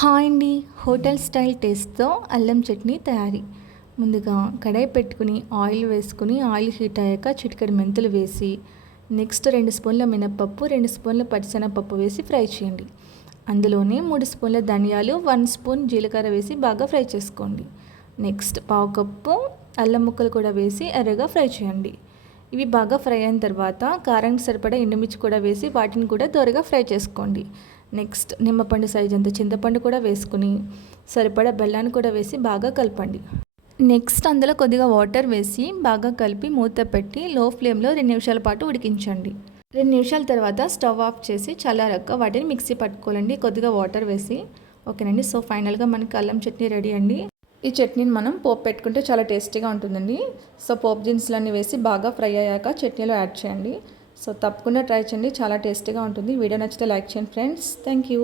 Hi అండి hotel style టేస్ట్తో అల్లం చట్నీ తయారీ. ముందుగా కడాయి పెట్టుకుని ఆయిల్ వేసుకుని ఆయిల్ హీట్ అయ్యాక చిటికెడు మెంతులు వేసి నెక్స్ట్ రెండు స్పూన్ల మినప్పప్పు రెండు స్పూన్ల పచ్చిశనగపప్పు వేసి ఫ్రై చేయండి. అందులోనే మూడు స్పూన్ల ధనియాలు వన్ స్పూన్ జీలకర్ర వేసి బాగా ఫ్రై చేసుకోండి. నెక్స్ట్ పావు కప్పు అల్లం ముక్కలు కూడా వేసి ఎర్రగా ఫ్రై చేయండి. ఇవి బాగా ఫ్రై అయిన తర్వాత కారానికి సరిపడా ఎండుమిర్చి కూడా వేసి వాటిని కూడా త్వరగా ఫ్రై చేసుకోండి. నెక్స్ట్ నిమ్మపండు సైజ్ అంత చింతపండు కూడా వేసుకుని సరిపడా బెల్లాన్ని కూడా వేసి బాగా కలపండి. నెక్స్ట్ అందులో కొద్దిగా వాటర్ వేసి బాగా కలిపి మూత పెట్టి లో ఫ్లేమ్లో రెండు నిమిషాల పాటు ఉడికించండి. రెండు నిమిషాల తర్వాత స్టవ్ ఆఫ్ చేసి చల్లారక్క వాటిని మిక్సీ పట్టుకోవాలండి. కొద్దిగా వాటర్ వేసి. ఓకేనండి. సో ఫైనల్గా మనకి అల్లం చట్నీ రెడీ అండి. ఈ చట్నీని మనం పోపు పెట్టుకుంటే చాలా టేస్టీగా ఉంటుందండి. సో పోపు దినుసులన్నీ వేసి బాగా ఫ్రై అయ్యాక చట్నీలో యాడ్ చేయండి. సో తప్పకుండా ట్రై చేయండి. చాలా టేస్టీగా ఉంటుంది. వీడియో నచ్చితే లైక్ చేయండి ఫ్రెండ్స్. Thank you.